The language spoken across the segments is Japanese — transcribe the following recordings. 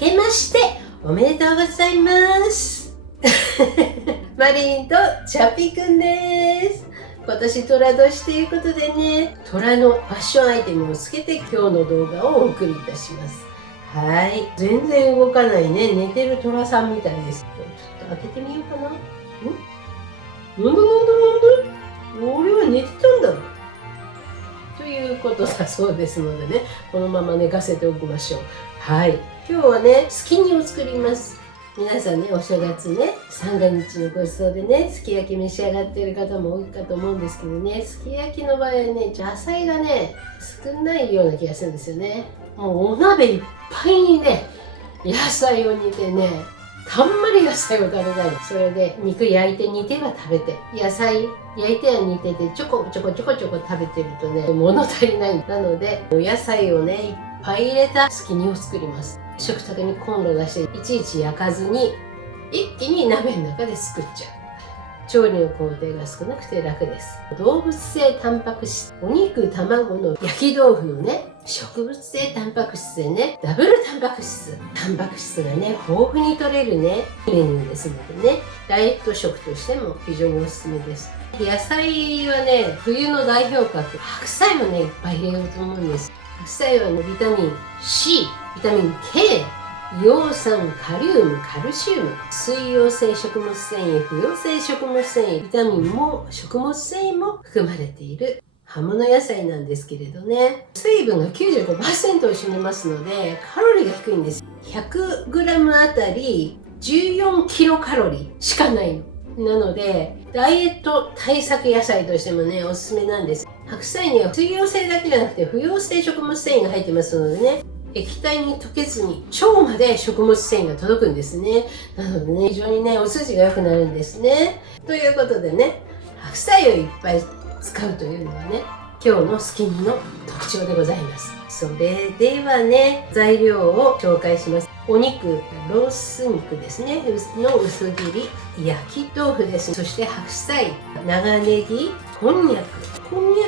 けましておめでとうございますマリンとチャピくんです。今年寅年ということでね、寅のファッションアイテムをつけて今日の動画をお送りいたします。はい、全然動かないね、寝てる寅さんみたいです。ちょっと開けてみようかな。なんだ俺は寝てたんだということだそうですのでね、このまま寝かせておきましょう。はい、今日はね、すき煮を作ります。皆さんね、お正月ね、三が日のごちそうでね、すき焼き召し上がっている方も多いかと思うんですけどね、すき焼きの場合はね、野菜がね、少ないような気がするんですよね。もうお鍋いっぱいにね、野菜を煮てね、たんまり野菜を食べたい。それで肉焼いて煮ては食べて、野菜焼いては煮ててちょこ食べてるとね、物足りない。なのでお野菜をねいっぱい入れたすき煮を作ります。食卓にコンロ出していちいち焼かずに一気に鍋の中で作っちゃう。調理の工程が少なくて楽です。動物性タンパク質、お肉、卵の焼き豆腐のね、植物性タンパク質でね、ダブルタンパク質がね、豊富に取れるね、メニューですのでね、ダイエット食としても非常におすすめです。野菜はね、冬の代表格、白菜もね、いっぱい入れようと思うんです。白菜はね、ビタミン C、ビタミン K、葉酸、カリウム、カルシウム、水溶性食物繊維、不溶性食物繊維、ビタミンも食物繊維も含まれている葉物野菜なんですけれどね、水分が 95% を占めますので、カロリーが低いんです。 100g あたり14キロカロリーしかないの。なのでダイエット対策野菜としてもね、おすすめなんです。白菜には水溶性だけじゃなくて不溶性食物繊維が入ってますのでね、液体に溶けずに腸まで食物繊維が届くんですね。なのでね、非常にね、お筋が良くなるんですね。ということでね、白菜をいっぱい使うというのがね、今日のすき煮の特徴でございます。それではね、材料を紹介します。お肉、ロース肉ですねの薄切り、焼き豆腐です。そして白菜、長ネギ、こんにゃ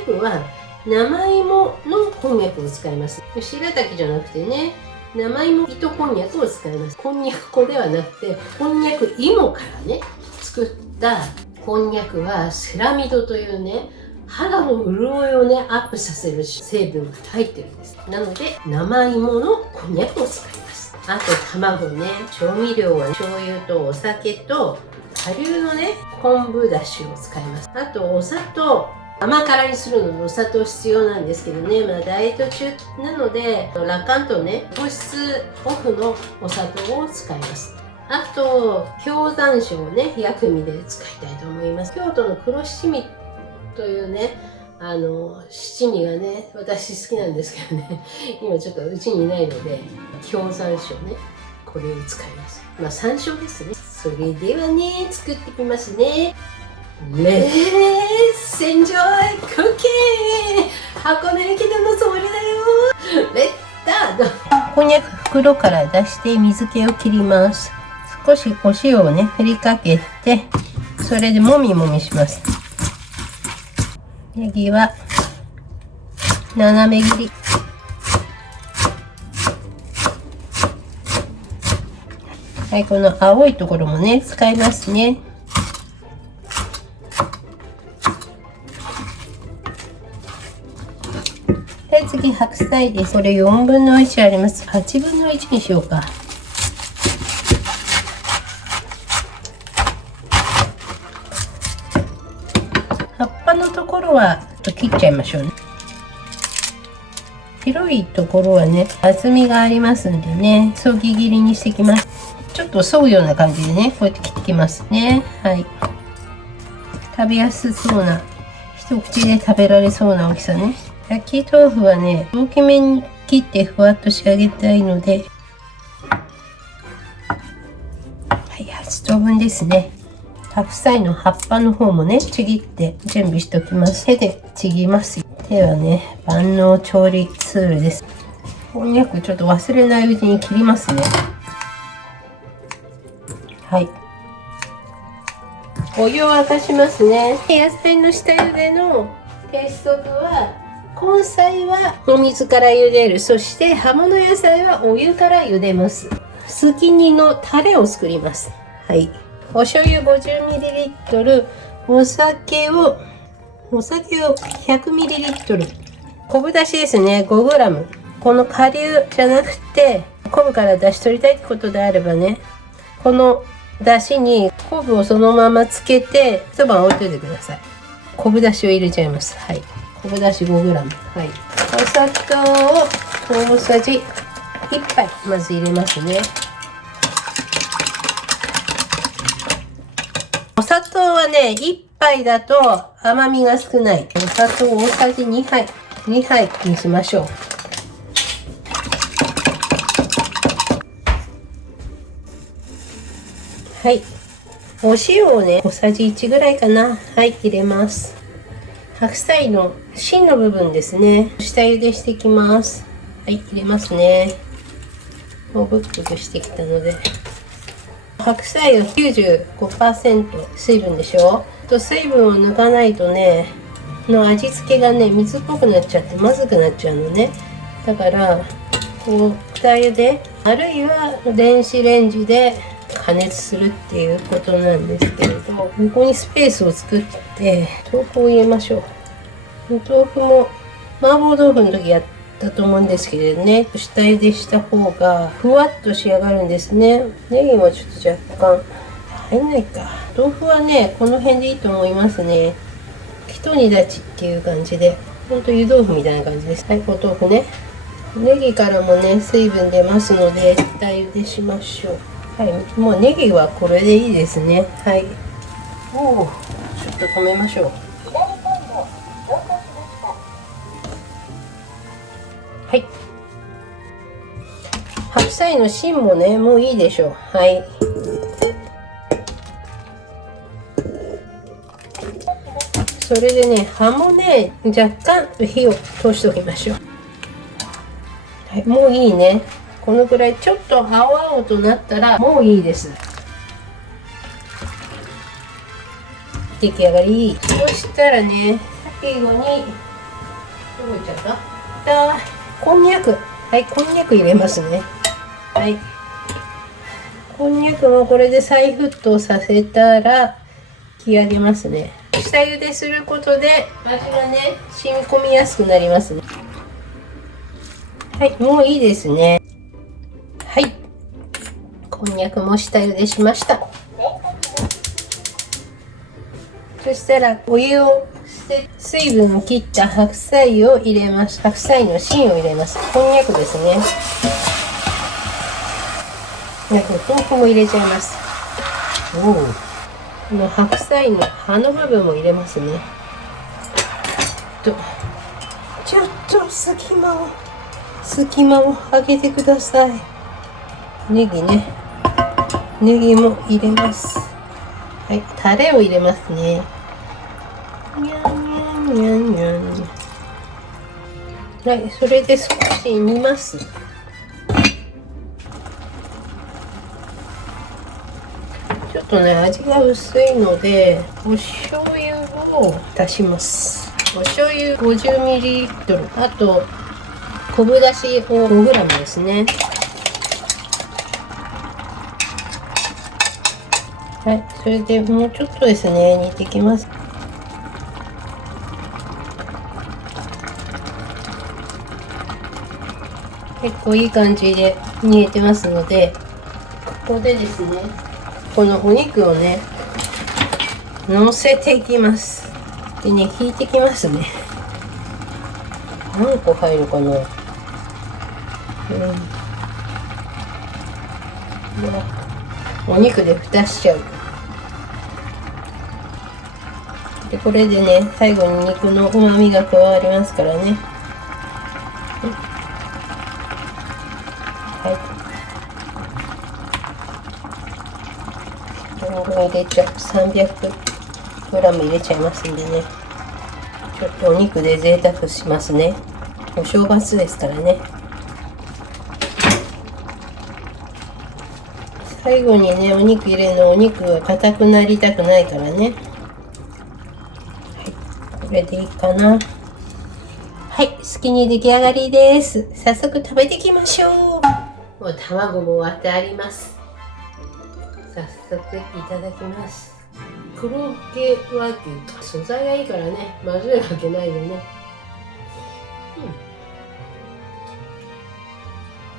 くは生芋のこんにゃくを使います。白滝じゃなくてね、生芋糸こんにゃくを使います。こんにゃく粉ではなくて、こんにゃく芋からね、作ったこんにゃくはセラミドというね、肌の潤いをね、アップさせる成分が入ってるんです。なので、生芋のこんにゃくを使います。あと卵ね、調味料は醤油とお酒と、顆粒のね、昆布だしを使います。あとお砂糖。甘辛にするのにお砂糖必要なんですけどね、ダイエット中なのでラカンとね、糖質オフのお砂糖を使います。あと京山椒をね、薬味で使いたいと思います。京都の黒七味というね、七味がね、私好きなんですけどね、今ちょっとうちにいないので京山椒ね、これを使います。山椒ですね。それではね、作っていきますね。レッツエンジョイクッキー、箱根駅伝のつもりだよ。レッタード。こんにゃく袋から出して水気を切ります。少しお塩をね、振りかけて、それでもみもみします。ネギは斜め切り。はい、この青いところもね、使いますね。次、白菜です。これ4分の1あります。8分の1にしようか。葉っぱのところは切っちゃいましょうね。広いところはね、厚みがありますんでね、そぎ切りにしていきます。ちょっと沿うような感じでね、こうやって切ってきますね。はい。食べやすそうな、一口で食べられそうな大きさね。焼き豆腐はね、大きめに切ってふわっと仕上げたいので、はい、8等分ですね。白菜の葉っぱの方もね、ちぎって準備しておきます。手でちぎります。手はね、万能調理ツールです。こんにゃくちょっと忘れないうちに切りますね。はい。お湯を沸かしますね。野菜の下茹での鉄則は、根菜はお水から茹でる。そして葉物野菜はお湯から茹でます。すき煮のタレを作ります。はい。お醤油 50ml、お酒を 100ml、昆布だしですね、5g。この顆粒じゃなくて、昆布から出し取りたいってことであればね、このだしに昆布をそのままつけて一晩置いといてください。昆布だしを入れちゃいます。はい。昆布だし 5g。はい。お砂糖を大さじ1杯まず入れますね。お砂糖はね、1杯だと甘みが少ない。お砂糖大さじ2杯にしましょう。はい。お塩をね、小さじ1ぐらいかな。はい、入れます。白菜の芯の部分ですね。下茹でしていきます。はい、入れますね。もうブクブクしてきたので。白菜を 95% 水分でしょ。水分を抜かないとね、味付けがね、水っぽくなっちゃってまずくなっちゃうのね。だから、こう、下茹で、あるいは電子レンジで加熱するっていうことなんですけれど、ここにスペースを作って豆腐を入れましょう。豆腐も麻婆豆腐の時やったと思うんですけれどね、下茹でした方がふわっと仕上がるんですね。ネギもちょっと若干入んないか。豆腐はね、この辺でいいと思いますね。一煮立ちっていう感じで、ほんと湯豆腐みたいな感じです。はい、お豆腐ね。ネギからもね、水分出ますので下茹でしましょう。はい、もうネギはこれでいいですね。はい。おお、ちょっと止めましょう。はい。白菜の芯もね、もういいでしょう。はい。それでね、葉もね、若干火を通しておきましょう。はい、もういいね。このぐらいちょっと青々となったらもういいです。出来上がり。そしたらね、最後にどこ行っちゃった？こんにゃく。はい、こんにゃく入れますね。はい。こんにゃくもこれで再沸騰させたら引き上げますね。下茹ですることで味がね、染み込みやすくなりますね。はい、もういいですね。はい、こんにゃくも下茹でしました。そしたらお湯を捨て水分を切った白菜を入れます。白菜の芯を入れます。こんにゃくですね。豆腐も入れちゃいます。おお、この白菜の葉の部分も入れますね。ちょっと隙間を空けてください。ネギね。ネギも入れます。はい、タレを入れますね。にゃんにゃんにゃんにゃん。はい、それで少し煮ます。ちょっとね、味が薄いので、お醤油を足します。お醤油 50ml、あと昆布だしを 5g ですね。はい、それでもうちょっとですね、煮ていきます。結構いい感じで煮えてますので、ここでですね、このお肉をね、乗せていきます。でね、引いてきますね。何個入るかな。お肉で蓋しちゃう。でこれでね、最後に肉の旨味が加わりますからね。はい。入れちゃう。300g 入れちゃいますんでね。ちょっとお肉で贅沢しますね。お正月ですからね。最後にね、お肉入れるの、お肉が硬くなりたくないからね。はい、これでいいかな。はい、すき煮出来上がりです。早速食べていきましょう。もう卵も割ってあります。早速いただきます。黒毛和牛、素材がいいからね、まずいわけないよね。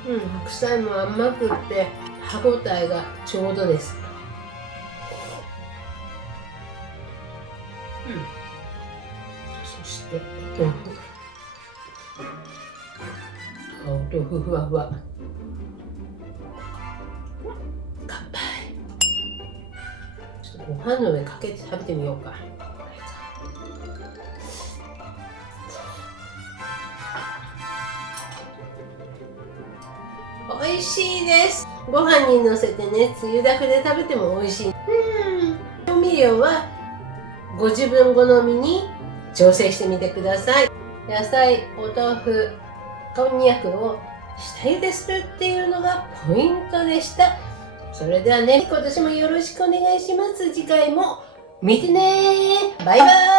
白菜も甘くって歯ごたえがちょうどです。そしてお豆腐ふわふわ。乾杯。ちょっとご飯の上かけて食べてみようか。美味しいです。ご飯にのせてね、つゆだくで食べても美味しい。調味料はご自分好みに調整してみてください。野菜、お豆腐、こんにゃくを下茹でするっていうのがポイントでした。それではね、今年もよろしくお願いします。次回も見てね。バイバーイ。